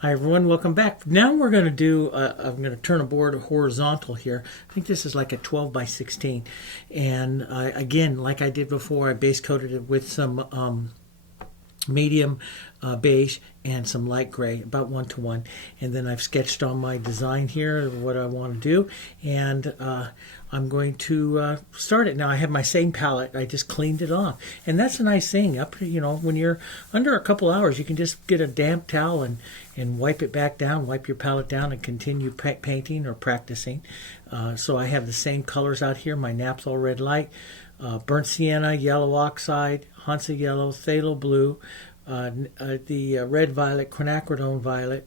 Hi everyone, welcome back. Now we're going to do, I'm going to turn a board horizontal here. I think this is like a 12 by 16. And again, like I did before, I base coated it with some medium beige and some light gray, about 1-to-1. And then I've sketched on my design here what I want to do. And I'm going to start it. Now I have my same palette. I just cleaned it off. And that's a nice thing. When you're under a couple hours, you can just get a damp towel and wipe it back down, wipe your palette down and continue painting or practicing. So I have the same colors out here, my Naphthol Red Light, Burnt Sienna, Yellow Oxide, Hansa Yellow, Phthalo Blue, the Red Violet, Quinacridone Violet,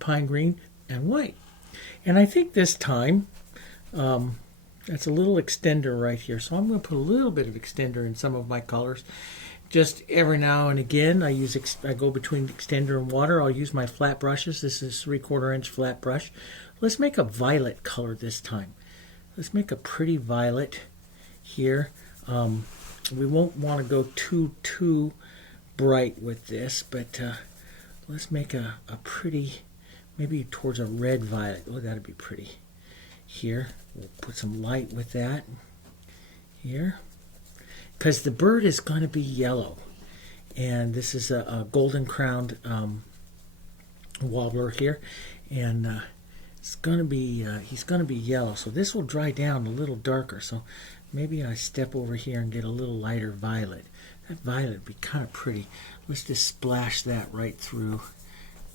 Pine Green, and White. And I think this time, that's a little extender right here. So I'm going to put a little bit of extender in some of my colors. Just every now and again, I go between extender and water. I'll use my flat brushes. This is 3/4 inch flat brush. Let's make a violet color this time. Let's make a pretty violet here. We won't want to go too bright with this, but let's make a pretty, maybe towards a red violet. Oh, that'd be pretty. Here, we'll put some light with that. Here. Because the bird is going to be yellow. And this is a golden crowned warbler here. And it's going to be, he's going to be yellow. So this will dry down a little darker. So maybe I step over here and get a little lighter violet. That violet would be kind of pretty. Let's just splash that right through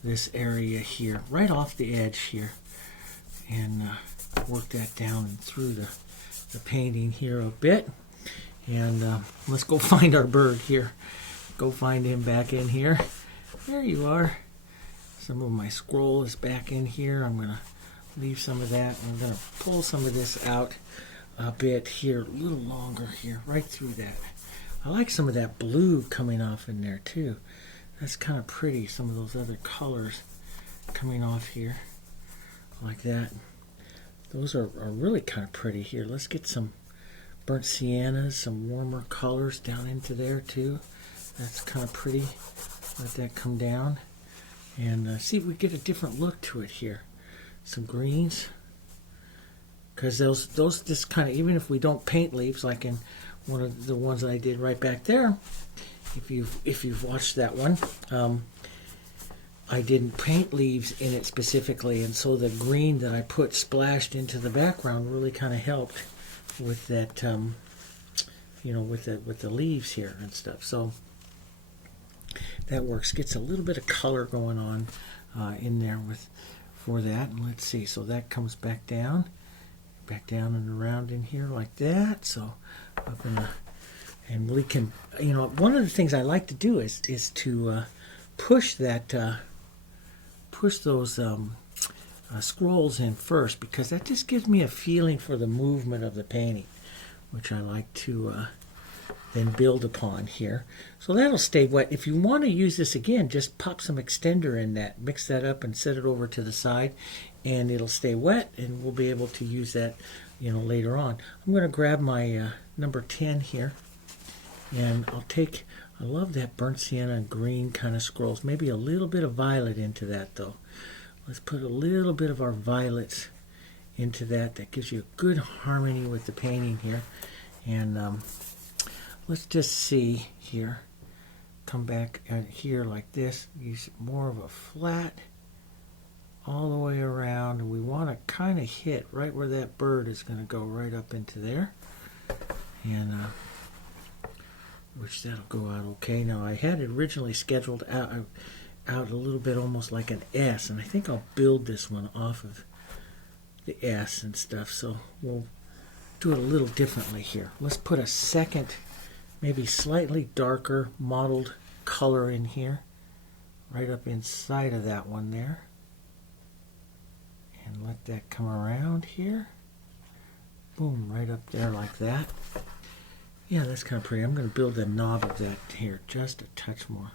this area here, right off the edge here. And work that down and through the painting here a bit. And let's go find our bird here. Go find him back in here. There you are. Some of my scroll is back in here. I'm going to leave some of that. I'm going to pull some of this out a bit here, a little longer here, right through that. I like some of that blue coming off in there too. That's kind of pretty, some of those other colors coming off here like that. Those are really kind of pretty here. Let's get some burnt siennas, some warmer colors down into there too. That's kind of pretty. Let that come down and see if we get a different look to it here. Some greens, because those just kind of, even if we don't paint leaves like in one of the ones that I did right back there, if you've watched that one, I didn't paint leaves in it specifically, and so the green that I put splashed into the background really kind of helped with that, with the leaves here and stuff. So that works. Gets a little bit of color going on in there for that. And let's see. So that comes back down and around in here like that. So up in the, and we can, one of the things I like to do is to push that. Push those scrolls in first, because that just gives me a feeling for the movement of the painting, which I like to then build upon here. So that'll stay wet. If you want to use this again, just pop some extender in that, mix that up and set it over to the side, and it'll stay wet, and we'll be able to use that later on. I'm going to grab my number 10 here, and I love that burnt sienna and green kind of scrolls. Maybe a little bit of violet into that though. Let's put a little bit of our violets into that. That gives you a good harmony with the painting here. And let's just see here. Come back here like this. Use more of a flat all the way around. And we want to kind of hit right where that bird is going to go, right up into there. And which that'll go out okay. Now I had it originally scheduled out a little bit almost like an S, and I think I'll build this one off of the S and stuff, so we'll do it a little differently here. Let's put a second, maybe slightly darker mottled color in here, right up inside of that one there, and let that come around here. Boom, right up there like that. Yeah, that's kind of pretty. I'm going to build the knob of that here just a touch more.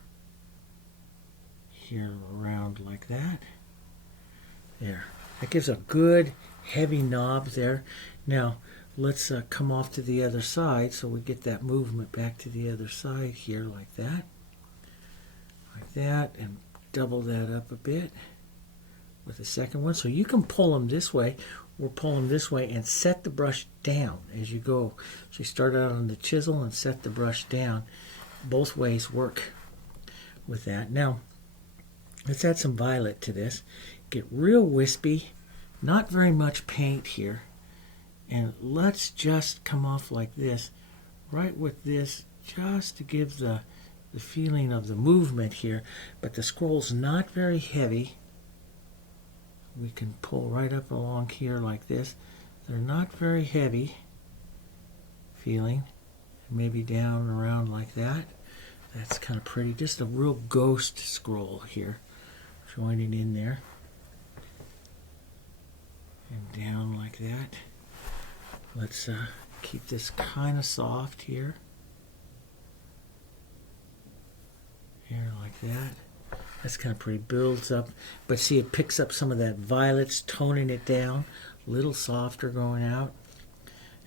Here around like that. There. That gives a good heavy knob there. Now, let's come off to the other side so we get that movement back to the other side here like that. Like that, and double that up a bit. with the second one. So you can pull them this way or pull them this way and set the brush down as you go. So you start out on the chisel and set the brush down. Both ways work with that. Now, let's add some violet to this. Get real wispy, not very much paint here. And let's just come off like this, right with this, just to give the feeling of the movement here. But the scroll's not very heavy. We can pull right up along here like this. They're not very heavy feeling. Maybe down and around like that. That's kind of pretty. Just a real ghost scroll here. Joining in there. And down like that. Let's keep this kind of soft here. Here like that. That's kind of pretty. Builds up. But see, it picks up some of that violets, toning it down. A little softer going out.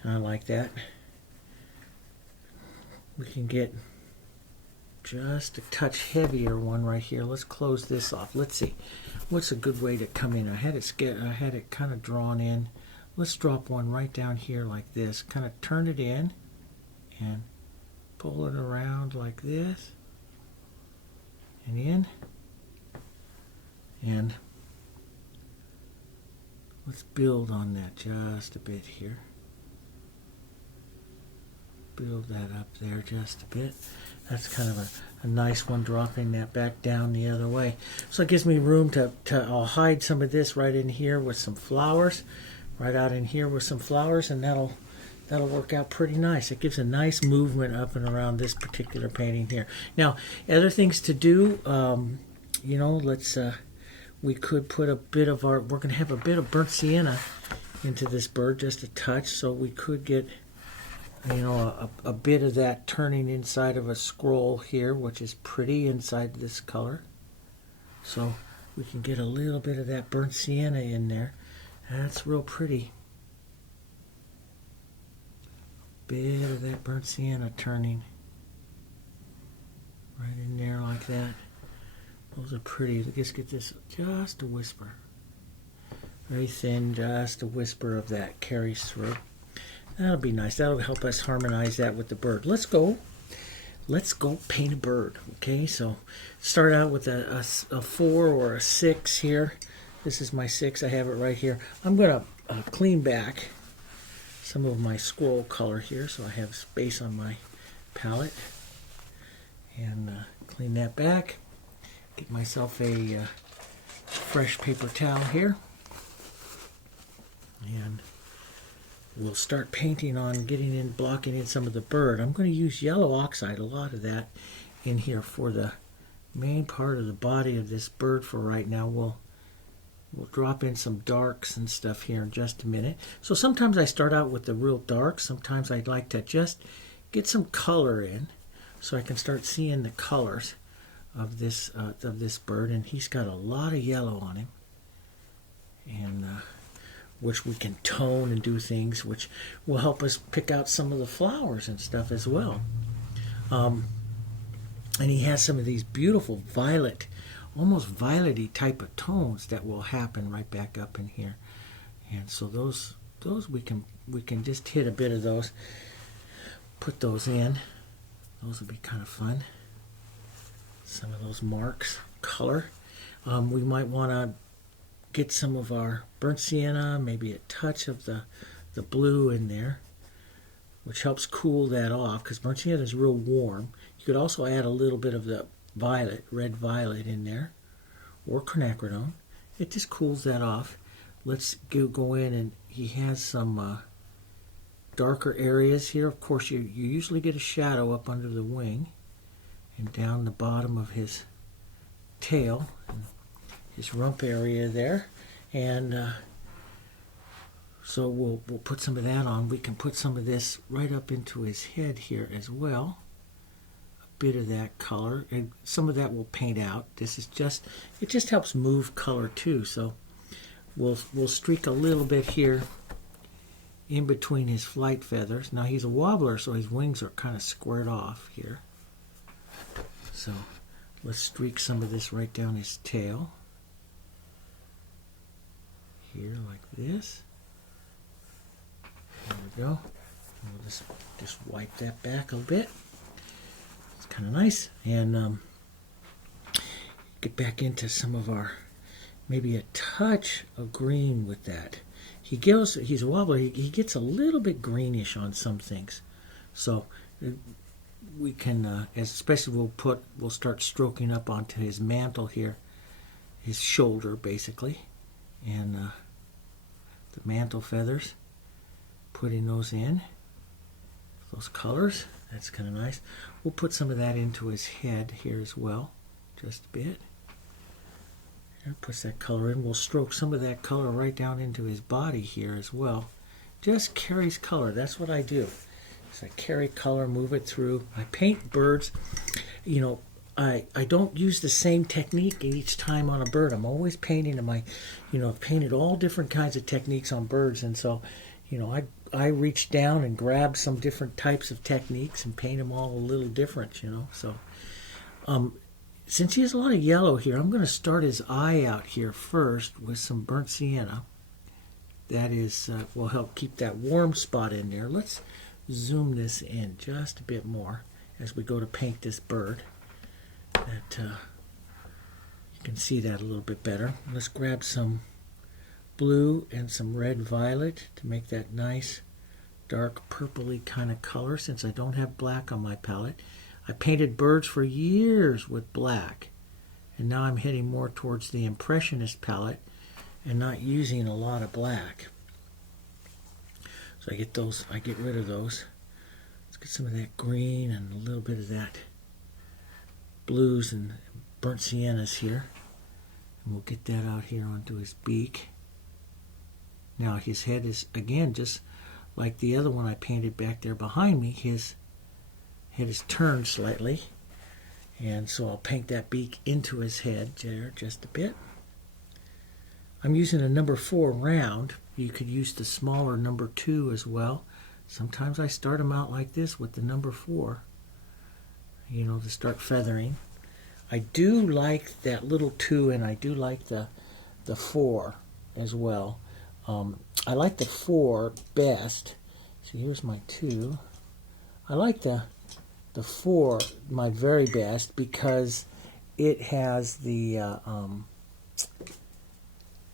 And I like that. We can get just a touch heavier one right here. Let's close this off. Let's see. What's a good way to come in? I had it kind of drawn in. Let's drop one right down here like this. Kind of turn it in and pull it around like this. And in. And let's build on that just a bit here. Build that up there just a bit. That's kind of a nice one, dropping that back down the other way. So it gives me room to I'll hide some of this right in here with some flowers. Right out in here with some flowers, and that'll work out pretty nice. It gives a nice movement up and around this particular painting here. Now, other things to do, you know, let's we could put a bit of we're going to have a bit of burnt sienna into this bird, just a touch, so we could get, you know, a bit of that turning inside of a scroll here, which is pretty inside this color. So we can get a little bit of that burnt sienna in there. That's real pretty. Bit of that burnt sienna turning right in there like that. Those are pretty. Let's get this just a whisper. Very thin, just a whisper of that carries through. That'll be nice. That'll help us harmonize that with the bird. Let's go paint a bird. Okay, so start out with a 4 or a 6 here. This is my 6. I have it right here. I'm going to clean back some of my scroll color here so I have space on my palette. And clean that back. Get myself a fresh paper towel here. And we'll start painting on getting in, blocking in some of the bird. I'm going to use yellow oxide, a lot of that in here for the main part of the body of this bird for right now. We'll drop in some darks and stuff here in just a minute. So sometimes I start out with the real dark. Sometimes I'd like to just get some color in so I can start seeing the colors of this bird. And he's got a lot of yellow on him, and which we can tone and do things which will help us pick out some of the flowers and stuff as well. And he has some of these beautiful violet, almost violet-y type of tones that will happen right back up in here. And so those we can just hit a bit of those, put those in. Those would be kind of fun. Some of those marks, color. We might want to get some of our burnt sienna, maybe a touch of the blue in there, which helps cool that off, because burnt sienna is real warm. You could also add a little bit of the violet, red violet in there, or quinacridone. It just cools that off. Let's go in, and he has some darker areas here. Of course, you usually get a shadow up under the wing and down the bottom of his tail, and his rump area there. And so we'll put some of that on. We can put some of this right up into his head here as well. Bit of that color, and some of that will paint out. This is just, it just helps move color too. So we'll streak a little bit here in between his flight feathers. Now he's a warbler, so his wings are kind of squared off here. So let's streak some of this right down his tail. here like this. There we go. We'll just wipe that back a bit. It's kind of nice. And get back into some of our, maybe a touch of green with that. He's wobbly. He gets a little bit greenish on some things. So we can, especially we'll start stroking up onto his mantle here, his shoulder basically, and the mantle feathers, putting those in, those colors. That's kind of nice. We'll put some of that into his head here as well, just a bit. There, puts that color in. We'll stroke some of that color right down into his body here as well. Just carries color. That's what I do. So I carry color, move it through. I paint birds. You know, I don't use the same technique each time on a bird. I'm always painting them. I've painted all different kinds of techniques on birds, and so, I reach down and grab some different types of techniques and paint them all a little different. So, since he has a lot of yellow here, I'm going to start his eye out here first with some burnt sienna. That will help keep that warm spot in there. Let's zoom this in just a bit more as we go to paint this bird. That you can see that a little bit better. Let's grab some blue and some red violet to make that nice dark purpley kind of color, since I don't have black on my palette. I painted birds for years with black, and now I'm heading more towards the Impressionist palette and not using a lot of black. So I get rid of those. Let's get some of that green and a little bit of that blues and burnt siennas here. And we'll get that out here onto his beak. Now his head is, again, just like the other one I painted back there behind me. His head is turned slightly. And so I'll paint that beak into his head there just a bit. I'm using a number 4 round. You could use the smaller number 2 as well. Sometimes I start them out like this with the number 4, to start feathering. I do like that little 2, and I do like the 4 as well. I like the 4 best. So here's my 2. I like the 4 my very best because it has the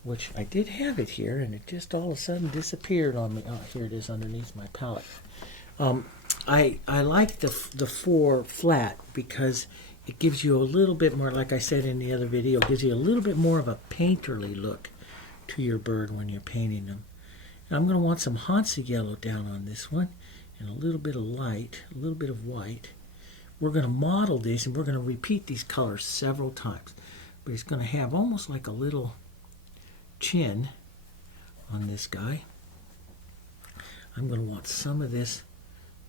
which I did have it here, and it just all of a sudden disappeared on me. Oh, here it is underneath my palette. I like the 4 flat because it gives you a little bit more, like I said in the other video, gives you a little bit more of a painterly look to your bird when you're painting them. And I'm going to want some Hansa Yellow down on this one, and a little bit of light, a little bit of white. We're going to model this, and we're going to repeat these colors several times. But it's going to have almost like a little chin on this guy. I'm going to want some of this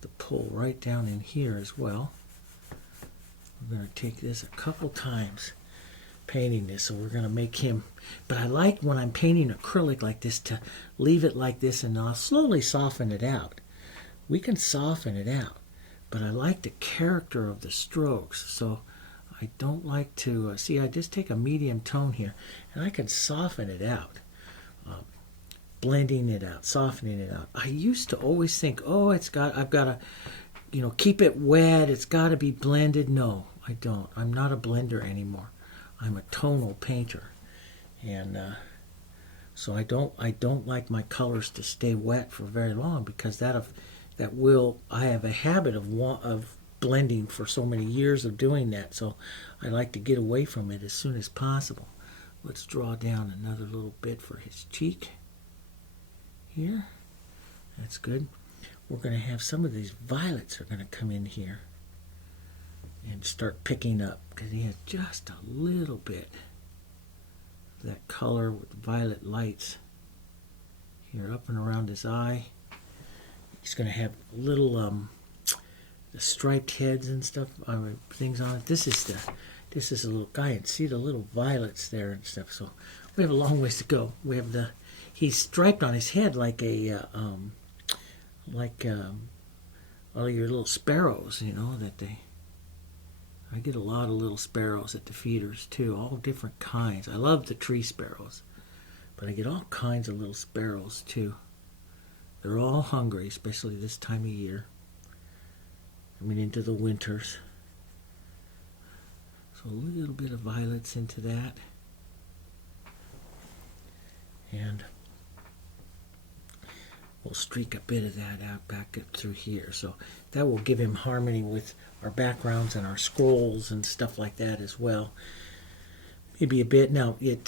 to pull right down in here as well. We're going to take this a couple times painting this, so we're going to make him, but I like when I'm painting acrylic like this to leave it like this, and I'll slowly soften it out. We can soften it out, but I like the character of the strokes, so I don't like to, see, I just take a medium tone here, and I can soften it out, blending it out, softening it out. I used to always think, oh, I've got to, keep it wet, it's got to be blended. No, I don't. I'm not a blender anymore. I'm a tonal painter, and so I don't like my colors to stay wet for very long, because I have a habit of blending for so many years of doing that, so I like to get away from it as soon as possible. Let's draw down another little bit for his cheek here. That's good. We're going to have some of these violets are going to come in here and start picking up, because he has just a little bit of that color with violet lights here up and around his eye. He's going to have little the striped heads and stuff, things on it. This is a little guy, and see the little violets there and stuff. So we have a long ways to go. We have he's striped on his head like all your little sparrows, I get a lot of little sparrows at the feeders too, all different kinds. I love the tree sparrows, But I get all kinds of little sparrows too. They're all hungry, especially this time of year. I mean, into the winters. So a little bit of violets into that. And we'll streak a bit of that out back up through here. So that will give him harmony with our backgrounds and our scrolls and stuff like that as well. Maybe a bit. Now, you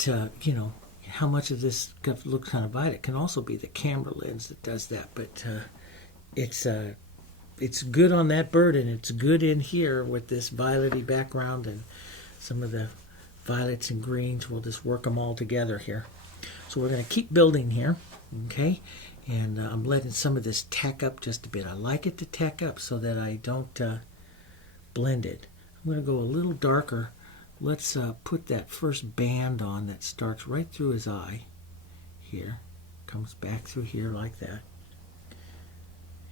know, how much of this stuff looks kind of violet can also be the camera lens that does that. But it's good on that bird, and it's good in here with this violety background and some of the violets and greens. We'll just work them all together here. So we're going to keep building here, okay? And I'm letting some of this tack up just a bit. I like it to tack up so that I don't blend it. I'm going to go a little darker. Let's put that first band on that starts right through his eye here. Comes back through here like that.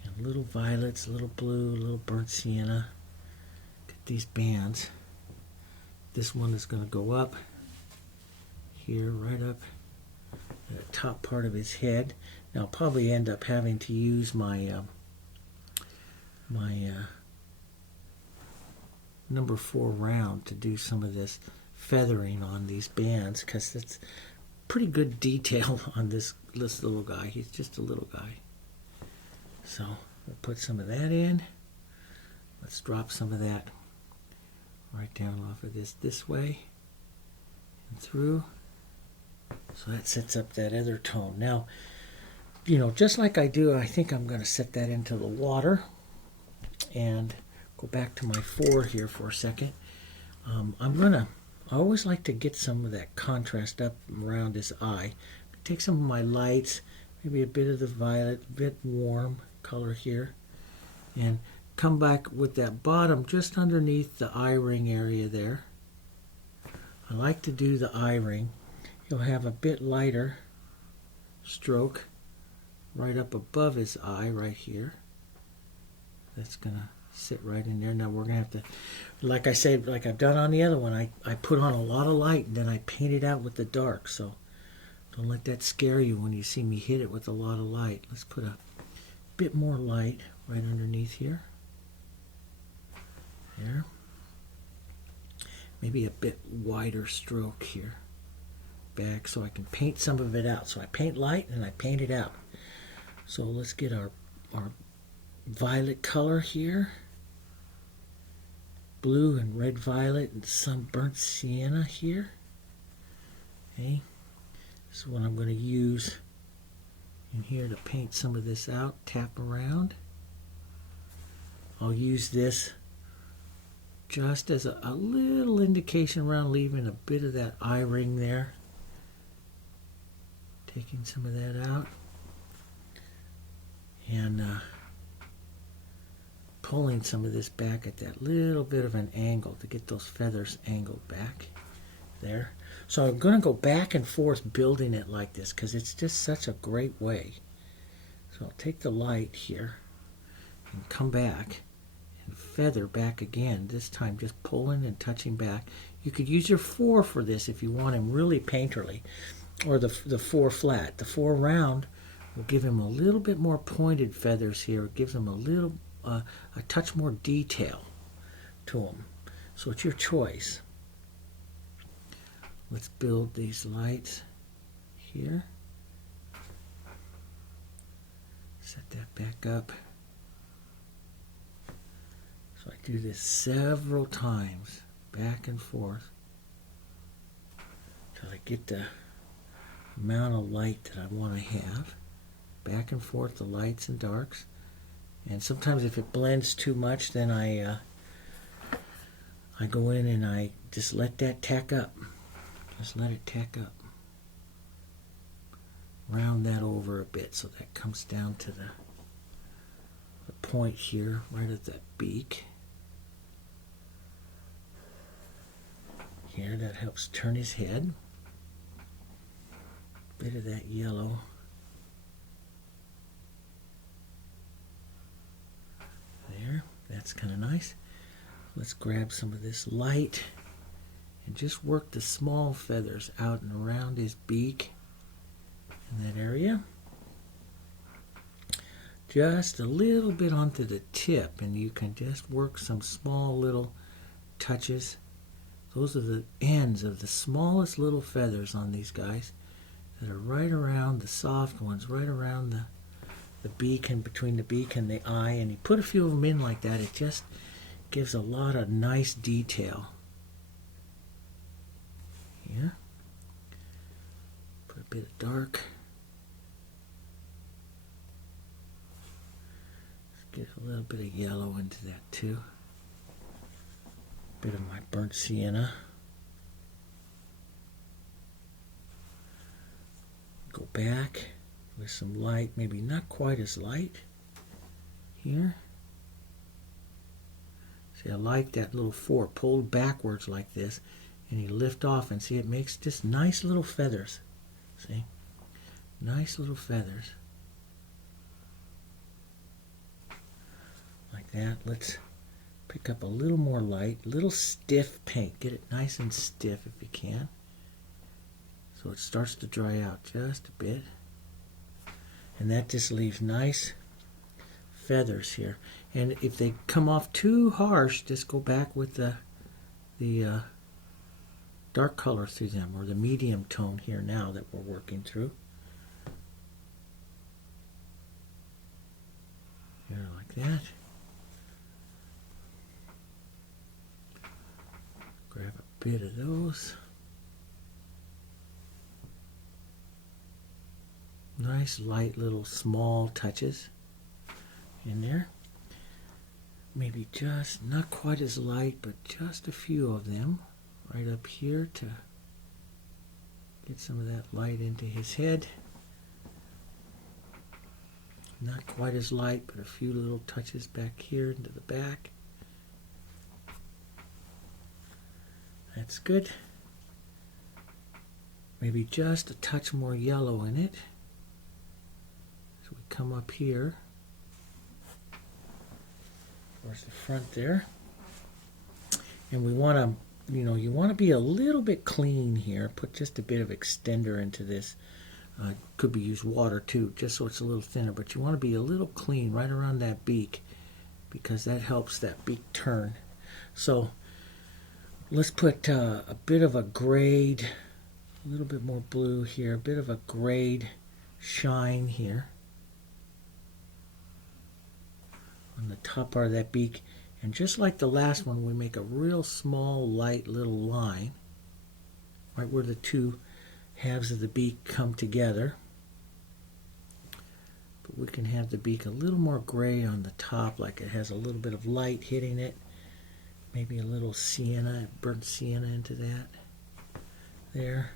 And little violets, a little blue, a little burnt sienna. Get these bands. This one is going to go up here, right up at the top part of his head. Now I'll probably end up having to use my number 4 round to do some of this feathering on these bands, because it's pretty good detail on this little guy. He's just a little guy. So we'll put some of that in. Let's drop some of that right down off of this way and through. So that sets up that other tone. Now, you know, just like I do, I think I'm going to set that into the water and go back to my 4 here for a second. I always like to get some of that contrast up around his eye. Take some of my lights, maybe a bit of the violet, a bit warm color here, and come back with that bottom just underneath the eye ring area there. I like to do the eye ring. He'll have a bit lighter stroke right up above his eye right here. That's going to sit right in there. Now we're going to have to, like I said, like I've done on the other one, I put on a lot of light and then I paint it out with the dark. So don't let that scare you when you see me hit it with a lot of light. Let's put a bit more light right underneath here. There. Maybe a bit wider stroke here. Back so I can paint some of it out. So I paint light and I paint it out. So let's get our violet color here. Blue and red violet and some burnt sienna here. Okay. This is what I'm going to use in here to paint some of this out. Tap around. I'll use this just as a little indication around, leaving a bit of that eye ring there. Taking some of that out. And pulling some of this back at that little bit of an angle to get those feathers angled back there. So I'm going to go back and forth building it like this because it's just such a great way. So I'll take the light here and come back and feather back again, this time just pulling and touching back. You could use your 4 for this if you want him really painterly, or the 4 flat. The 4 round will give him a little bit more pointed feathers here. It gives him a little, a touch more detail to him. So it's your choice. Let's build these lights here. Set that back up. So I do this several times, back and forth, till I get the amount of light that I want to have. Back and forth, the lights and darks. And sometimes if it blends too much, then I go in and I just let that tack up. Just let it tack up. Round that over a bit so that comes down to the point here, right at that beak. Here, that helps turn his head. Bit of that yellow. There, that's kind of nice. Let's grab some of this light and just work the small feathers out and around his beak. in that area. Just a little bit onto the tip, and you can just work some small little touches. Those are the ends of the smallest little feathers on these guys that are right around the soft ones, right around the beak and between the beak and the eye. And you put a few of them in like that, it just gives a lot of nice detail. Yeah. Put a bit of dark. Get a little bit of yellow into that too. Bit of my burnt sienna. Go back with some light, maybe not quite as light here. See, I like that little fork pulled backwards like this, and you lift off and see it makes just nice little feathers. See? Nice little feathers. Like that. Let's pick up a little more light, little stiff paint. Get it nice and stiff if you can, so it starts to dry out just a bit. And that just leaves nice feathers here. And if they come off too harsh, just go back with the dark color through them, or the medium tone here now that we're working through. Here, like that. Grab a bit of those. Nice light little small touches in there. Maybe just not quite as light, but just a few of them right up here to get some of that light into his head. Not quite as light, but a few little touches back here into the back. That's good. Maybe just a touch more yellow in it. So we come up here towards the front there. And we want to, you want to be a little bit clean here. Put just a bit of extender into this. Could be used water too, just so it's a little thinner. But you want to be a little clean right around that beak, because that helps that beak turn. So let's put a bit of a grade, a little bit more blue here, a bit of a grade shine here on the top part of that beak. And just like the last one, we make a real small, light little line right where the two halves of the beak come together. But we can have the beak a little more gray on the top, like it has a little bit of light hitting it. Maybe a little sienna, burnt sienna into that there.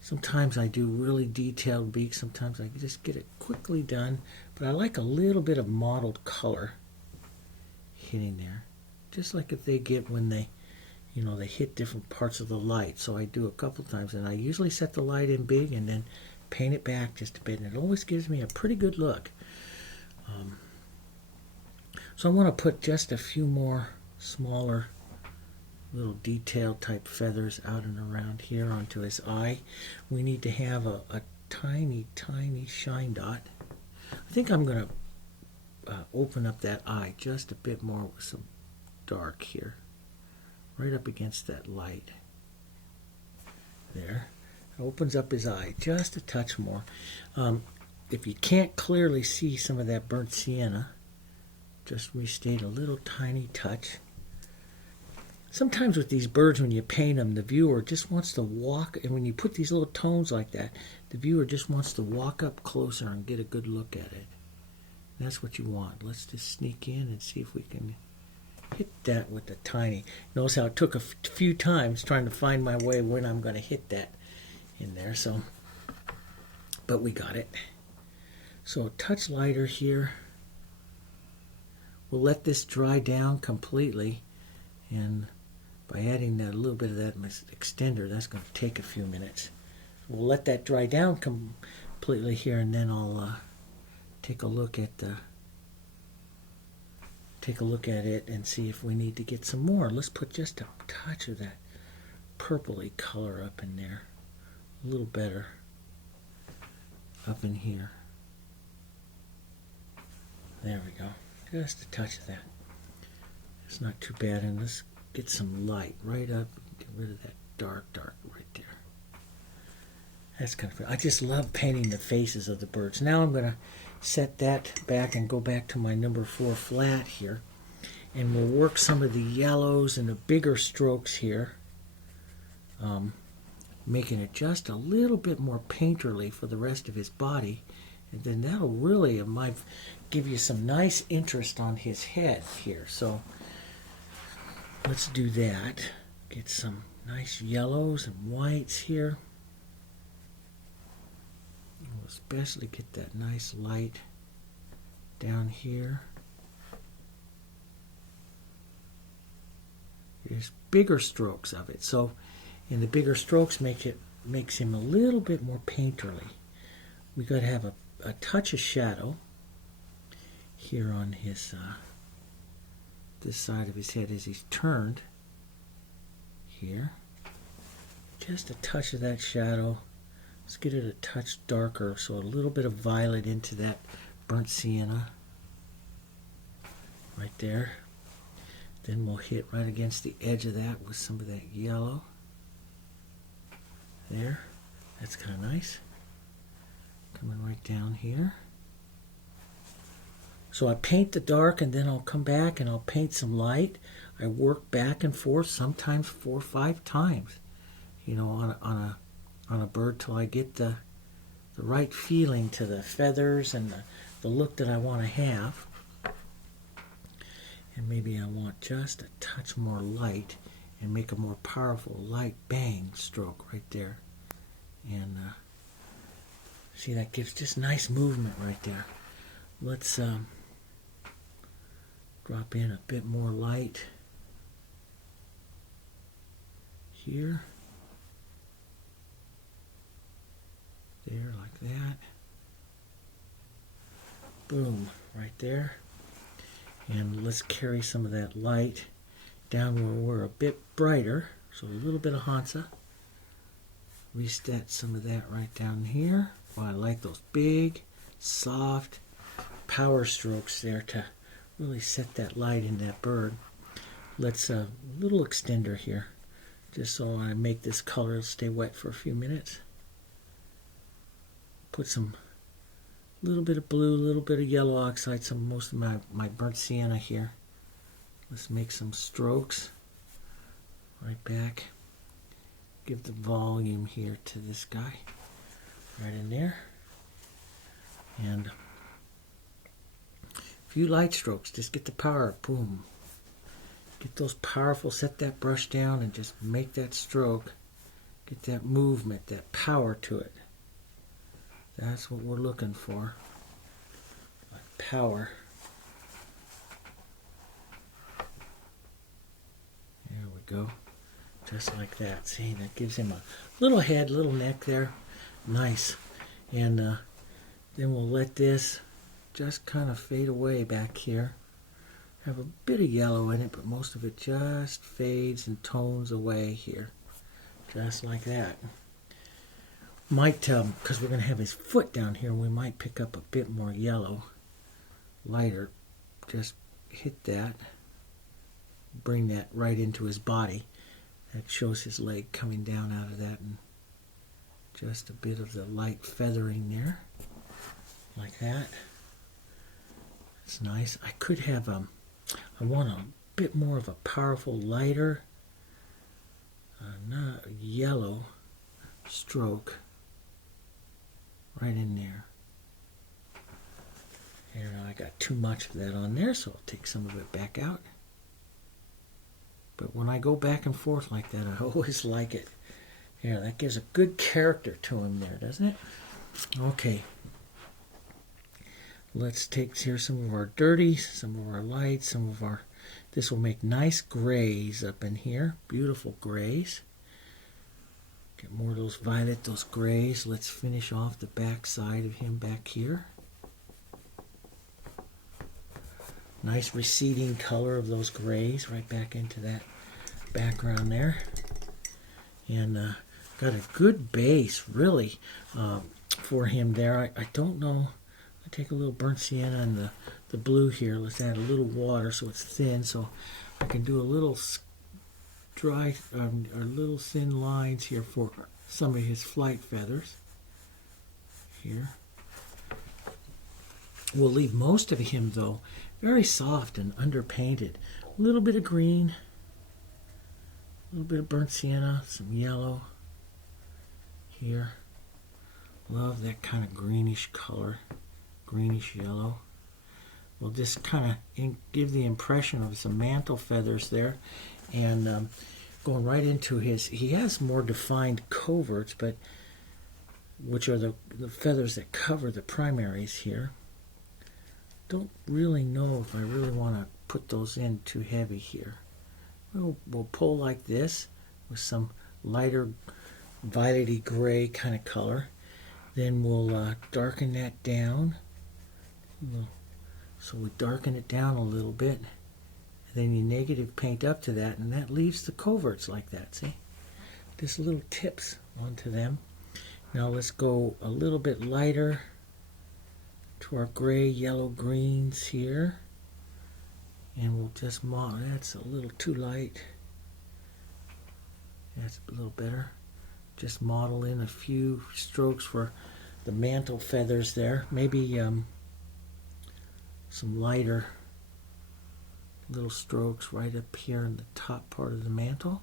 Sometimes I do really detailed beaks. Sometimes I just get it quickly done. But I like a little bit of mottled color hitting there. Just like if they get when they, they hit different parts of the light. So I do a couple times. And I usually set the light in big and then paint it back just a bit. And it always gives me a pretty good look. So I want to put just a few more smaller little detail type feathers out and around here onto his eye. We need to have a tiny shine dot. I think I'm going to open up that eye just a bit more with some dark here, right up against that light there. It opens up his eye just a touch more. If you can't clearly see some of that burnt sienna, just restate a little tiny touch. Sometimes with these birds, when you paint them, the viewer just wants to walk, and when you put these little tones like that, the viewer just wants to walk up closer and get a good look at it. And that's what you want. Let's just sneak in and see if we can hit that with the tiny. Notice how it took a few times trying to find my way when I'm going to hit that in there. So, but we got it. So a touch lighter here. We'll let this dry down completely, and by adding that little bit of that extender, that's going to take a few minutes. We'll let that dry down completely here, and then I'll take a look at it and see if we need to get some more. Let's put just a touch of that purpley color up in there, a little better. up in here. There we go. Just a touch of that. It's not too bad. And let's get some light right up. Get rid of that dark right there. That's kind of fun. I just love painting the faces of the birds. Now I'm going to set that back and go back to my number 4 flat here. And we'll work some of the yellows and the bigger strokes here. Making it just a little bit more painterly for the rest of his body. And then that'll really might give you some nice interest on his head here. So let's do that. Get some nice yellows and whites here. We'll especially get that nice light down here. There's bigger strokes of it. So, and the bigger strokes makes him a little bit more painterly. We got to have a touch of shadow here on his this side of his head as he's turned here. Just a touch of that shadow. Let's get it a touch darker, so a little bit of violet into that burnt sienna right there. Then we'll hit right against the edge of that with some of that yellow. There. That's kind of nice. Coming right down here. So I paint the dark and then I'll come back and I'll paint some light. I work back and forth, sometimes 4 or 5 times, you know, on a bird till I get the right feeling to the feathers and the look that I want to have. And maybe I want just a touch more light and make a more powerful light bang stroke right there. And see, that gives just nice movement right there. Let's drop in a bit more light here. There, like that. Boom, right there. And let's carry some of that light down where we're a bit brighter. So a little bit of Hansa. Reset some of that right down here. Well, I like those big, soft power strokes there to really set that light in that bird. Let's a little extender here, just so I make this color stay wet for a few minutes. Put some little bit of blue, a little bit of yellow oxide, most of my burnt sienna here. Let's make some strokes right back. Give the volume here to this guy right in there. And a few light strokes, just get the power, boom. Get those powerful, set that brush down and just make that stroke. Get that movement, that power to it. That's what we're looking for. Like power. There we go. Just like that. See, that gives him a little head, little neck there. Nice. And then we'll let this just kind of fade away back here. Have a bit of yellow in it, but most of it just fades and tones away here. Just like that. Might, because we're going to have his foot down here, we might pick up a bit more yellow, lighter. Just hit that. Bring that right into his body. That shows his leg coming down out of that, and just a bit of the light feathering there, like that. That's nice. I could have I want a bit more of a powerful, lighter, not yellow stroke right in there. Here, I got too much of that on there, so I'll take some of it back out. But when I go back and forth like that, I always like it. Yeah, that gives a good character to him there, doesn't it? Okay. Let's take here some of our dirties, some of our lights, some of our... This will make nice grays up in here. Beautiful grays. Get more of those violet, those grays. Let's finish off the back side of him back here. Nice receding color of those grays right back into that background there. And got a good base, really. for him there. I don't know. I take a little burnt sienna and the blue here. Let's add a little water so it's thin, so I can do a little dry or little thin lines here for some of his flight feathers. Here. We'll leave most of him, though, very soft and underpainted. A little bit of green, a little bit of burnt sienna, some yellow here. Love that kind of greenish color, greenish yellow. We'll just kind of give the impression of some mantle feathers there, and going right into he has more defined coverts, but which are the feathers that cover the primaries here. Don't really know if I really want to put those in too heavy here. We'll pull like this with some lighter violety gray kind of color. Then we'll darken that down. So we darken it down a little bit. And then you negative paint up to that, and that leaves the coverts like that, see? Just little tips onto them. Now let's go a little bit lighter to our gray, yellow, greens here. And we'll just model. That's a little too light. That's a little better. Just model in a few strokes for the mantle feathers there. Maybe some lighter little strokes right up here in the top part of the mantle.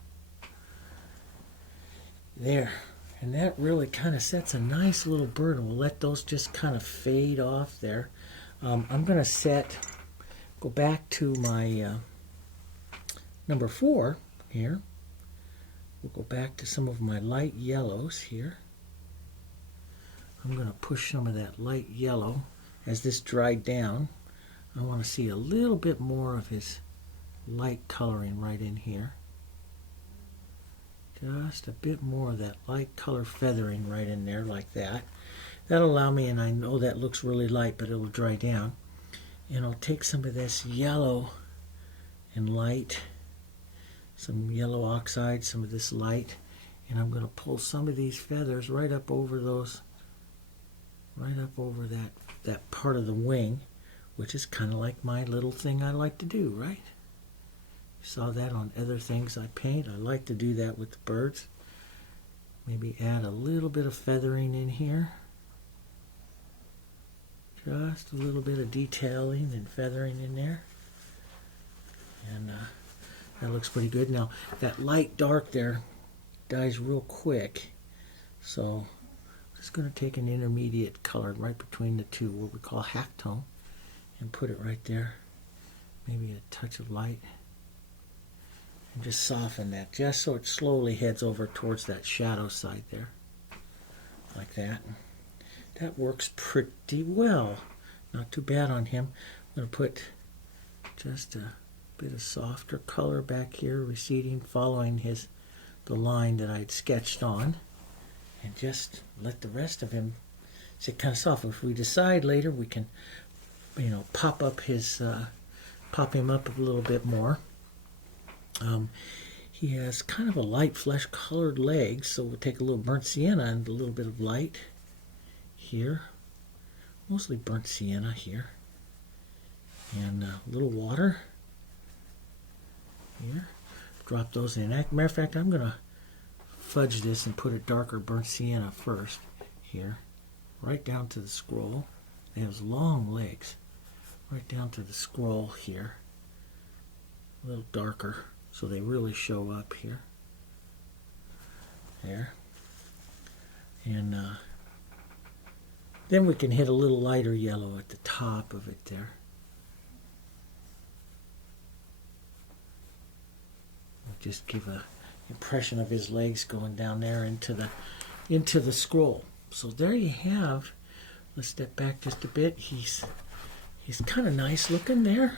There. And that really kind of sets a nice little bird, and we'll let those just kind of fade off there. I'm going to go back to my number 4 here. We'll go back to some of my light yellows here. I'm going to push some of that light yellow as this dried down. I want to see a little bit more of his light coloring right in here. Just a bit more of that light color feathering right in there like that. That'll allow me, and I know that looks really light, but it'll dry down. And I'll take some of this yellow and light, some yellow oxide, some of this light, and I'm going to pull some of these feathers right up over those, right up over that part of the wing, which is kind of like my little thing I like to do, right? Saw that on other things I paint. I like to do that with the birds. Maybe add a little bit of feathering in here. Just a little bit of detailing and feathering in there. And that looks pretty good. Now, that light dark there dies real quick. So I'm just going to take an intermediate color right between the two, what we call halftone, and put it right there. Maybe a touch of light. And just soften that, just so it slowly heads over towards that shadow side there. Like that. That works pretty well. Not too bad on him. I'm going to put just a bit of softer color back here, receding, following the line that I'd sketched on. And just let the rest of him sit kind of soft. If we decide later, we can, pop him up a little bit more. He has kind of a light flesh colored legs, so we'll take a little burnt sienna and a little bit of light here, mostly burnt sienna here, and a little water here. Drop those in. Matter of fact, I'm going to fudge this and put a darker burnt sienna first here, right down to the scroll. They have long legs, right down to the scroll here, a little darker. So they really show up here. There. And then we can hit a little lighter yellow at the top of it there. Just give an impression of his legs going down there into the scroll. So there you have. Let's step back just a bit. He's kind of nice looking there.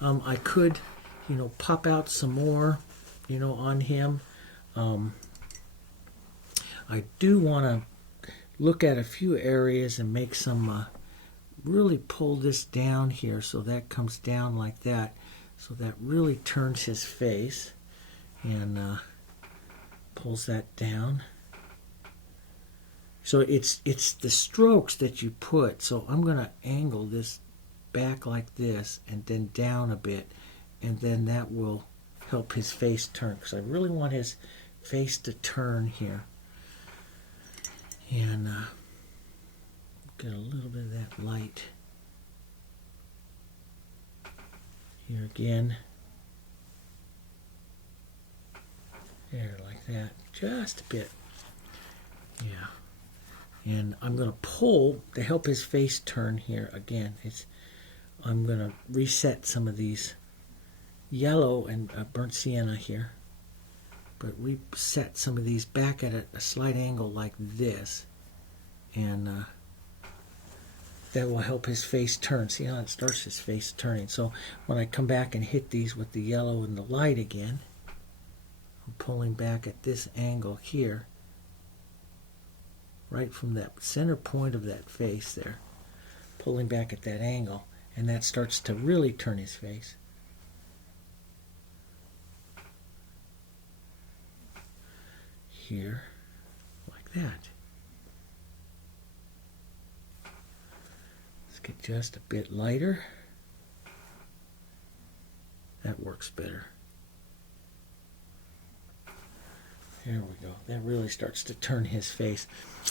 I could pop out some more, on him. I do want to look at a few areas and make some, really pull this down here so that comes down like that. So that really turns his face and pulls that down. So it's the strokes that you put. So I'm going to angle this back like this and then down a bit, and then that will help his face turn, because I really want his face to turn here. And get a little bit of that light here again. There, like that. Just a bit. Yeah. And I'm going to pull to help his face turn here again. I'm going to reset some of these yellow and burnt sienna here. But we set some of these back at a slight angle like this. And that will help his face turn. See how it starts his face turning. So when I come back and hit these with the yellow and the light again, I'm pulling back at this angle here, right from that center point of that face there, pulling back at that angle, and that starts to really turn his face. Here, like that. Let's get just a bit lighter. That works better. There we go. That really starts to turn his face.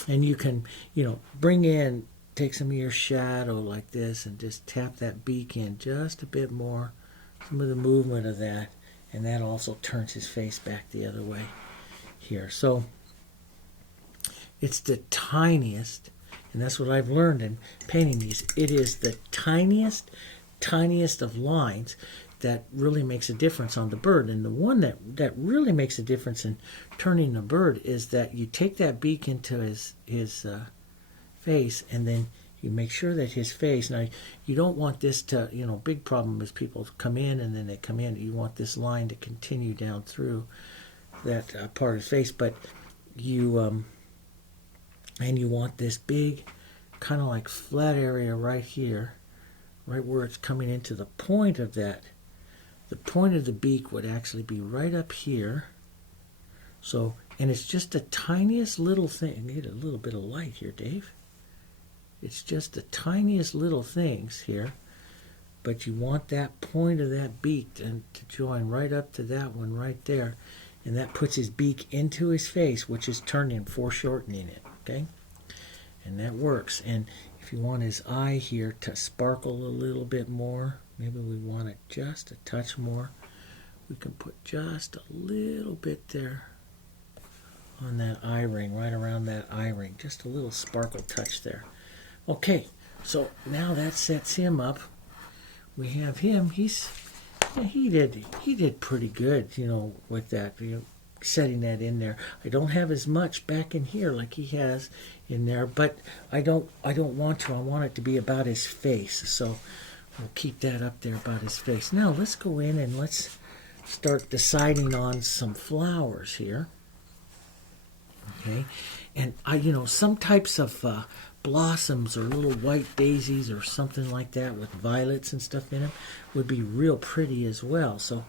And you can, bring in, take some of your shadow like this and just tap that beak in just a bit more. Some of the movement of that. And that also turns his face back the other way here. So it's the tiniest, and that's what I've learned in painting these. It is the tiniest of lines that really makes a difference on the bird. And the one that really makes a difference in turning the bird is that you take that beak into his face, and then you make sure that his face, now you don't want this to, big problem is people come in and then they come in. You want this line to continue down through that part of his face, but you, and you want this big kind of like flat area right here, right where it's coming into the point of that. The point of the beak would actually be right up here. So, and it's just the tiniest little thing. Need a little bit of light here, Dave. It's just the tiniest little things here. But you want that point of that beak to join right up to that one right there. And that puts his beak into his face, which is turning, foreshortening it. Okay? And that works. And if you want his eye here to sparkle a little bit more, maybe we want it just a touch more, we can put just a little bit there on that eye ring, right around that eye ring. Just a little sparkle touch there. Okay, so now that sets him up. We have him. He did pretty good, with that, setting that in there. I don't have as much back in here like he has in there, but I don't want to. I want it to be about his face. So we'll keep that up there about his face. Now let's go in and let's start deciding on some flowers here. Okay, and some types of blossoms or little white daisies or something like that with violets and stuff in them would be real pretty as well. So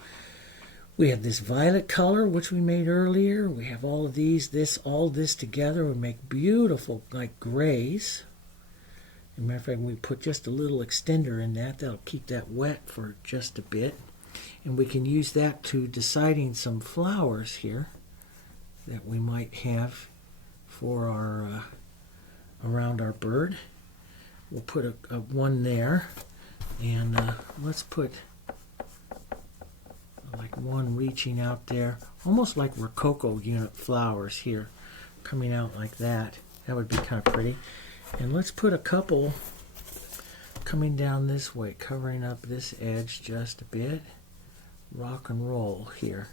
we have this violet color, which we made earlier. We have all of these, all this together would make beautiful like grays. As a matter of fact, we put just a little extender in that. That'll keep that wet for just a bit. And we can use that to deciding some flowers here that we might have for our around our bird. We'll put a one there, and let's put like one reaching out there, almost like Rococo unit flowers here, coming out like that. That would be kind of pretty. And let's put a couple coming down this way, covering up this edge just a bit. Rock and roll here.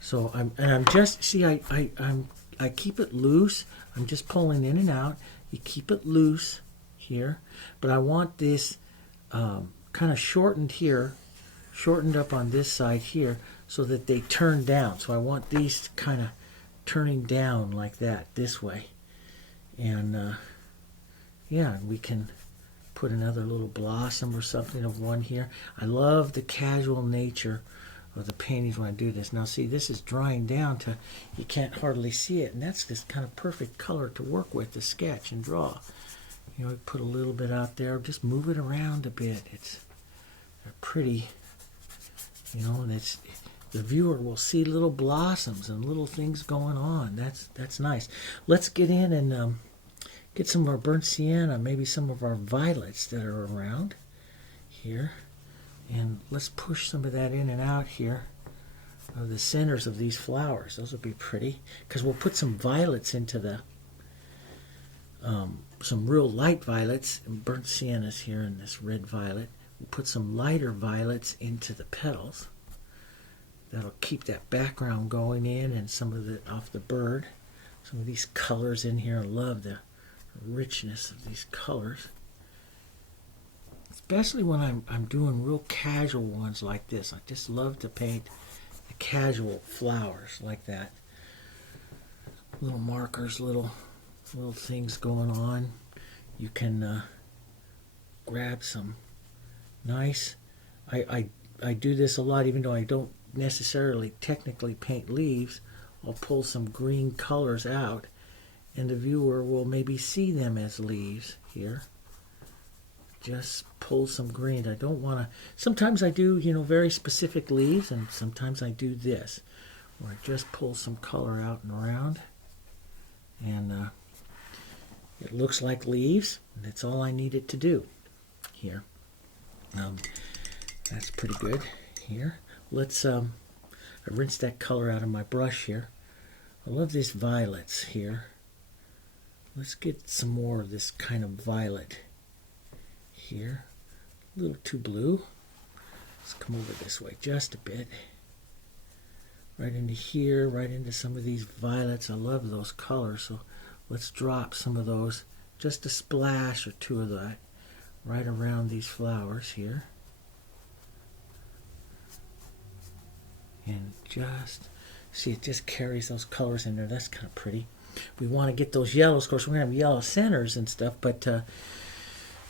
So I'm just, see, I keep it loose. I'm just pulling in and out. You keep it loose here, but I want this kind of shortened here, shortened up on this side here, so that they turn down. So I want these kind of turning down like that, this way. And yeah, we can put another little blossom or something of one here. I love the casual nature of the paintings when I do this. Now see, this is drying down to, you can't hardly see it, and that's just kind of perfect color to work with to sketch and draw. You know, put a little bit out there, just move it around a bit. They're pretty, you know, and the viewer will see little blossoms and little things going on. That's nice. Let's get in and get some of our burnt sienna, maybe some of our violets that are around here. And let's push some of that in and out here of the centers of these flowers. Those will be pretty, because we'll put some violets into the, some real light violets and burnt siennas here in this red violet. We'll put some lighter violets into the petals. That'll keep that background going in, and some of it off the bird. Some of these colors in here, I love the richness of these colors. Especially when I'm doing real casual ones like this. I just love to paint the casual flowers like that. Little markers, little things going on. You can grab some nice. I do this a lot, even though I don't necessarily technically paint leaves. I'll pull some green colors out, and the viewer will maybe see them as leaves here. Just pull some green. I don't want to, sometimes I do, you know, very specific leaves, and sometimes I do this, where I just pull some color out and around, and it looks like leaves, and that's all I need it to do here. That's pretty good here. Let's, I rinsed that color out of my brush here. I love these violets here. Let's get some more of this kind of violet here. A little too blue. Let's come over this way just a bit. Right into here, right into some of these violets. I love those colors, so let's drop some of those, just a splash or two of that, right around these flowers here. And just, see, it just carries those colors in there. That's kind of pretty. We want to get those yellows. Of course, we're going to have yellow centers and stuff, but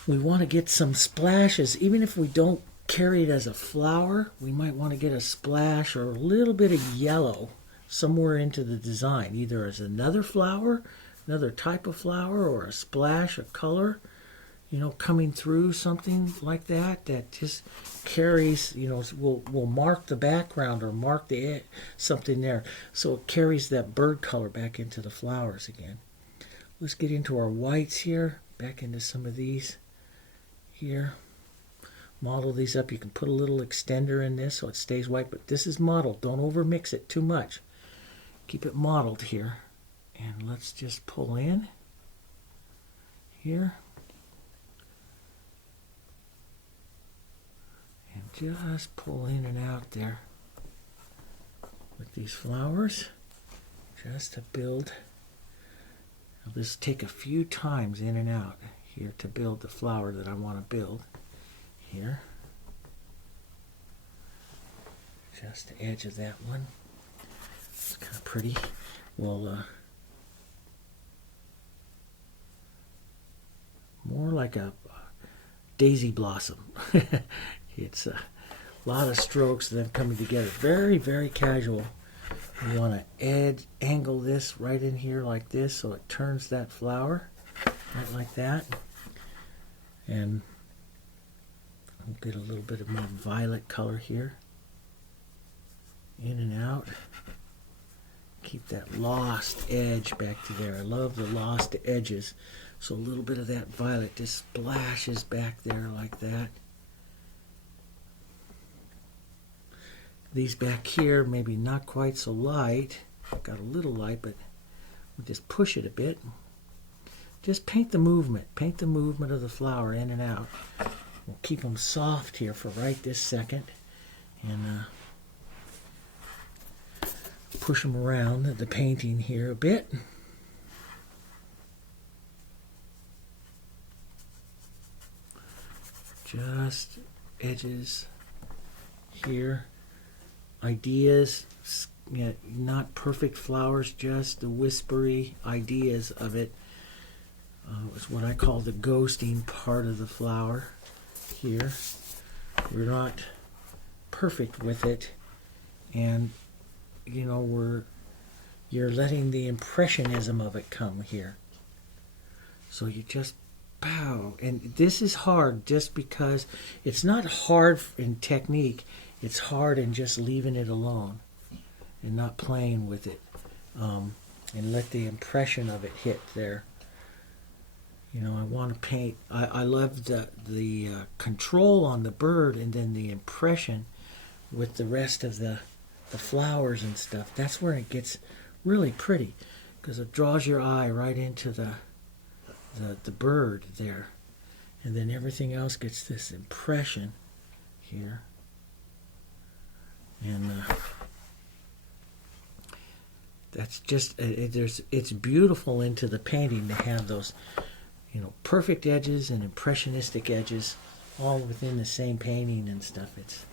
we want to get some splashes. Even if we don't carry it as a flower, we might want to get a splash or a little bit of yellow somewhere into the design, either as another flower, another type of flower, or a splash of color, you know, coming through, something like that, that just carries, you know, will mark the background or mark the something there, so it carries that bird color back into the flowers again. Let's get into our whites here, back into some of these here. Model these up. You can put a little extender in this so it stays white, but this is modeled. Don't over mix it too much. Keep it modeled here. And let's just pull in here. And just pull in and out there with these flowers, just to build. I'll just take a few times in and out here to build the flower that I want to build here. Just the edge of that one. It's kind of pretty. We'll more like a daisy blossom. It's a lot of strokes, then coming together. Very, very casual. You want to angle this right in here like this, so it turns that flower right like that. And I'll get a little bit of more violet color here. In and out. Keep that lost edge back to there. I love the lost edges. So a little bit of that violet just splashes back there like that. These back here, maybe not quite so light. Got a little light, but we'll just push it a bit. Just paint the movement. Paint the movement of the flower in and out. We'll keep them soft here for right this second. And push them around the painting here a bit. Just edges here. Ideas, you know, not perfect flowers, just the whispery ideas of it. It's what I call the ghosting part of the flower here. We're not perfect with it. and you know you're letting the impressionism of it come here. So you just pow, and this is hard just because it's not hard in technique, it's hard in just leaving it alone and not playing with it, and let the impression of it hit there. You know, I want to paint, I love the control on the bird, and then the impression with the rest of the flowers and stuff. That's where it gets really pretty, because it draws your eye right into the bird there, and then everything else gets this impression here. And that's just it's beautiful into the painting to have those, you know, perfect edges and impressionistic edges all within the same painting and stuff. It's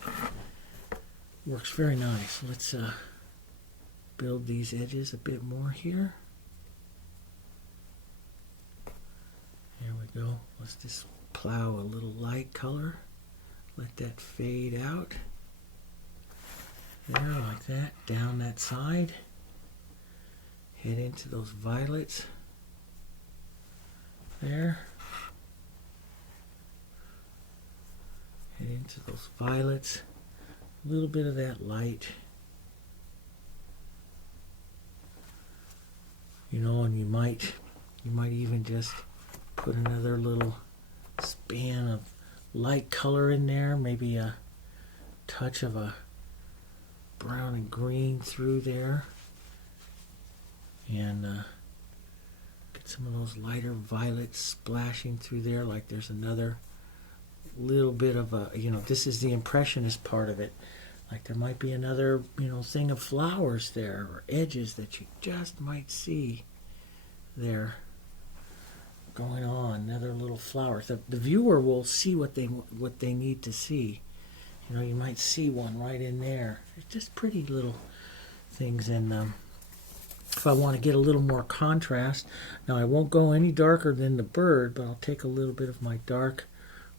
works very nice. Let's build these edges a bit more here. There we go. Let's just plow a little light color. Let that fade out. There, like that. Down that side. Head into those violets. There. Head into those violets. A little bit of that light. You know, and you might even just put another little span of light color in there, maybe a touch of a brown and green through there, and get some of those lighter violets splashing through there, like there's another little bit of a, you know, this is the impressionist part of it, like there might be another, you know, thing of flowers there, or edges that you just might see there going on, another little flower. The viewer will see what they need to see. You know, you might see one right in there. It's just pretty little things. And if I want to get a little more contrast, now I won't go any darker than the bird, but I'll take a little bit of my dark,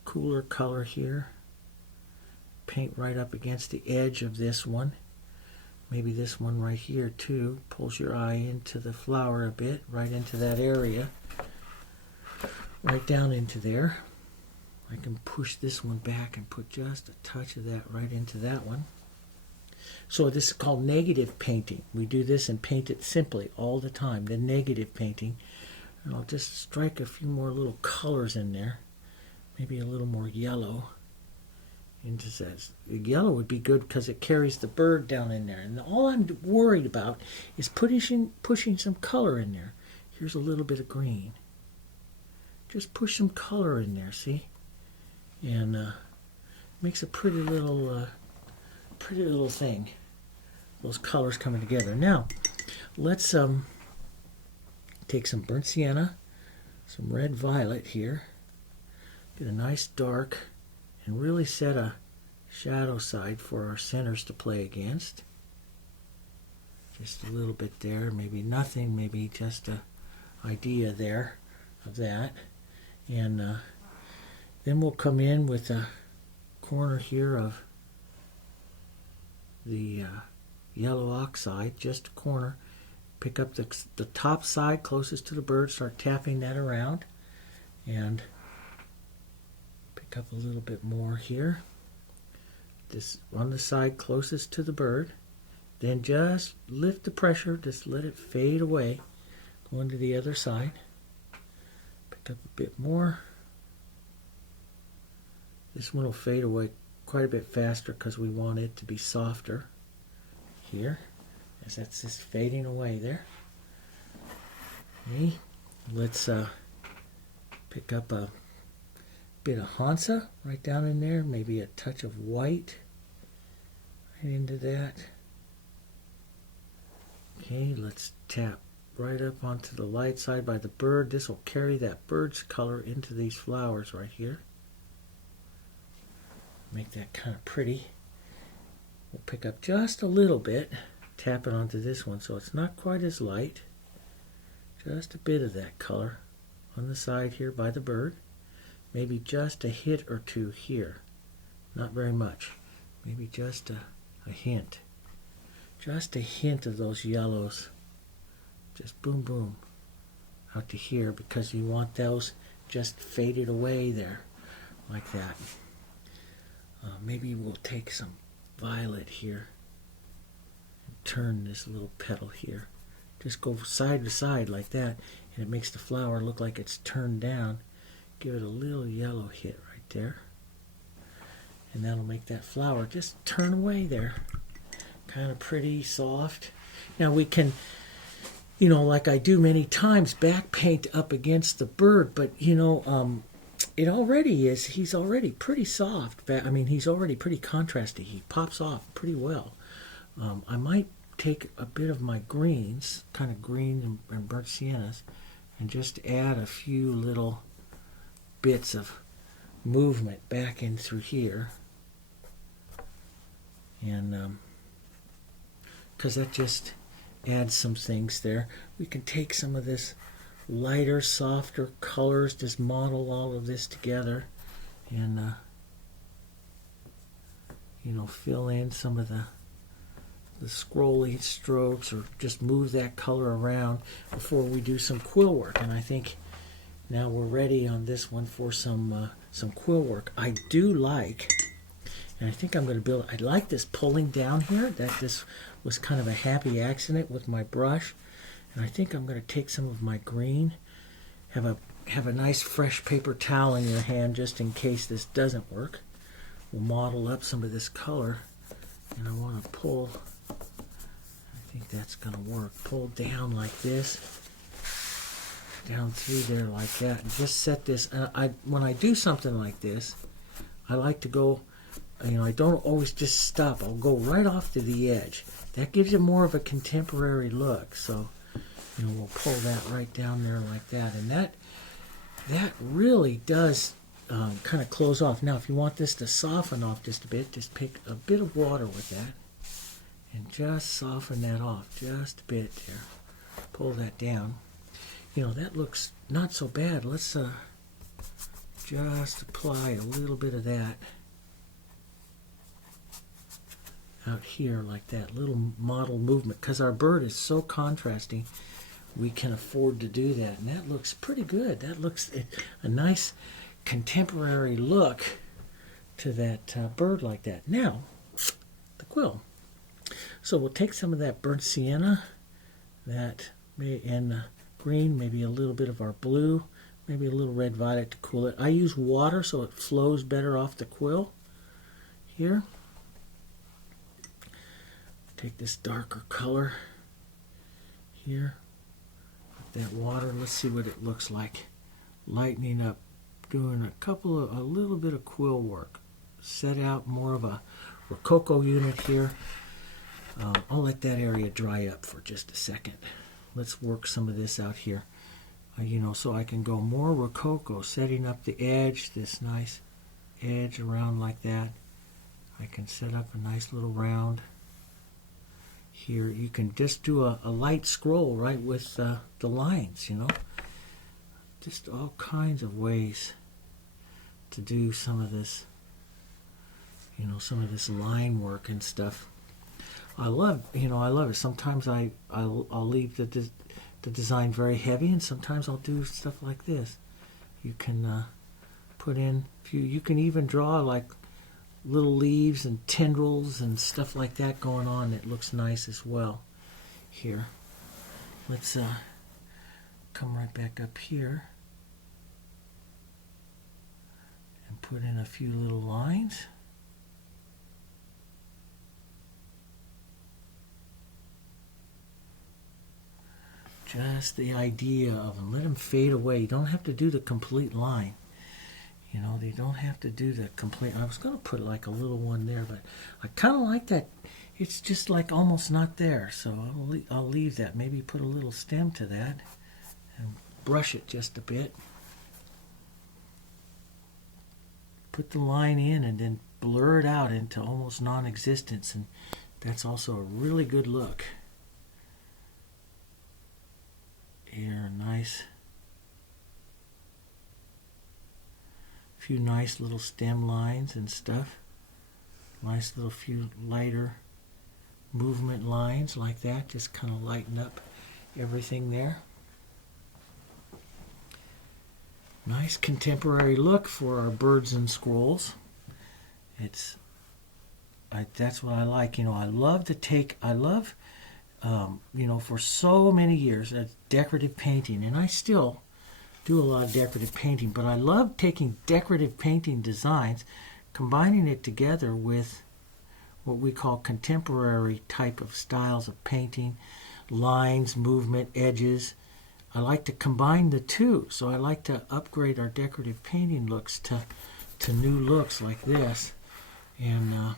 cooler color here, paint right up against the edge of this one. Maybe this one right here too. Pulls your eye into the flower a bit, right into that area. Right down into there. I can push this one back and put just a touch of that right into that one. So this is called negative painting. We do this and paint it simply all the time, the negative painting. And I'll just strike a few more little colors in there. Maybe a little more yellow into that. The yellow would be good because it carries the bird down in there. And all I'm worried about is pushing some color in there. Here's a little bit of green. Just push some color in there, see? And makes a pretty little thing. Those colors coming together. Now, let's take some burnt sienna, some red violet here. Get a nice dark, and really set a shadow side for our centers to play against. Just a little bit there, maybe nothing, maybe just a idea there of that. And then we'll come in with a corner here of the yellow oxide, just a corner. Pick up the top side closest to the bird, start tapping that around, and pick up a little bit more here. This on the side closest to the bird. Then just lift the pressure, just let it fade away. Go into the other side. Pick up a bit more. This one will fade away quite a bit faster because we want it to be softer here, as that's just fading away there. Okay, let's pick up a bit of Hansa right down in there, maybe a touch of white right into that. Okay, let's tap right up onto the light side by the bird. This will carry that bird's color into these flowers right here. Make that kind of pretty. We'll pick up just a little bit, tap it onto this one so it's not quite as light. Just a bit of that color on the side here by the bird. Maybe just a hit or two here. Not very much. Maybe just a hint just a hint of those yellows. Just boom, boom, out to here, because you want those just faded away there, like that. Maybe we'll take some violet here and turn this little petal here. Just go side to side like that, and it makes the flower look like it's turned down. Give it a little yellow hit right there, and that'll make that flower just turn away there. Kind of pretty, soft. Now we can, like I do many times, back paint up against the bird, but it already is. He's already pretty soft. I mean, he's already pretty contrasty. He pops off pretty well. I might take a bit of my greens, kind of green and burnt siennas, and just add a few little bits of movement back in through here. And because that just adds some things there. We can take some of this lighter, softer colors, just model all of this together, and fill in some of the scrolly strokes, or just move that color around before we do some quill work. And I think now we're ready on this one for some quill work. I do like, and I think I'm going to build, I like this pulling down here, that this was kind of a happy accident with my brush. And I think I'm going to take some of my green, have a nice fresh paper towel in your hand just in case this doesn't work. We'll model up some of this color, and I want to pull, I think that's going to work, pull down like this, down through there like that, and just set this. When I do something like this, I like to go, I don't always just stop. I'll go right off to the edge. That gives you more of a contemporary look. So, we'll pull that right down there like that. And that really does kind of close off. Now, if you want this to soften off just a bit, just pick a bit of water with that and just soften that off just a bit there. Pull that down. That looks not so bad. Let's just apply a little bit of that out here like that, little model movement, because our bird is so contrasting, we can afford to do that. And that looks pretty good. That looks a nice contemporary look to that bird like that. Now, the quill. So we'll take some of that burnt sienna, and green, maybe a little bit of our blue, maybe a little red violet to cool it. I use water so it flows better off the quill here. Take this darker color here, with that water. Let's see what it looks like. Lightening up, doing a little bit of quill work. Set out more of a Rococo unit here. I'll let that area dry up for just a second. Let's work some of this out here. So I can go more Rococo, setting up the edge, this nice edge around like that. I can set up a nice little round. Here you can just do a light scroll right with the lines, just all kinds of ways to do some of this, some of this line work and stuff. I love it. Sometimes I'll leave the design very heavy, and sometimes I'll do stuff like this. You can put in you can even draw like little leaves and tendrils and stuff like that going on. It looks nice as well here. Let's come right back up here and put in a few little lines. Just the idea of them. Let them fade away. You don't have to do the complete line. They don't have to do the complete. I was going to put like a little one there, but I kind of like that. It's just like almost not there, so I'll leave that. Maybe put a little stem to that and brush it just a bit. Put the line in and then blur it out into almost non-existence, and that's also a really good look. Here, nice. Few nice little stem lines and stuff. Nice little few lighter movement lines like that, just kind of lighten up everything there. Nice contemporary look for our birds and squirrels. That's what I like. You know, I love, you know, for so many years, decorative painting, and I still do a lot of decorative painting, but I love taking decorative painting designs, combining it together with what we call contemporary type of styles of painting, lines, movement, edges. I like to combine the two, so I like to upgrade our decorative painting looks to new looks like this, and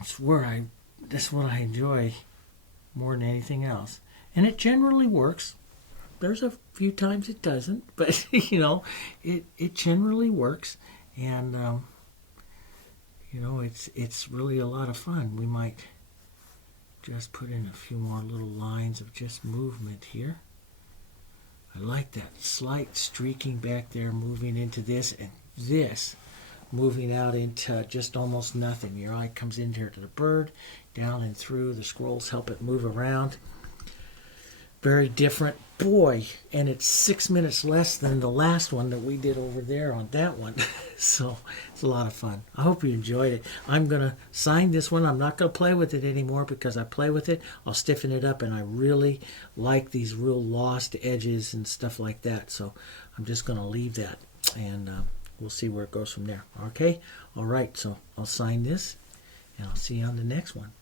that's what I enjoy more than anything else. And it generally works. There's a few times it doesn't, but you know, it generally works, and you know, it's really a lot of fun. We might just put in a few more little lines of just movement here. I like that slight streaking back there, moving into this, and this moving out into just almost nothing. Your eye comes in here to the bird, down and through. The scrolls help it move around. Very different. Boy, and it's 6 minutes less than the last one that we did over there on that one. So it's a lot of fun. I hope you enjoyed it. I'm going to sign this one. I'm not going to play with it anymore because I play with it, I'll stiffen it up, and I really like these real lost edges and stuff like that. So I'm just going to leave that, and we'll see where it goes from there. Okay? All right, so I'll sign this, and I'll see you on the next one.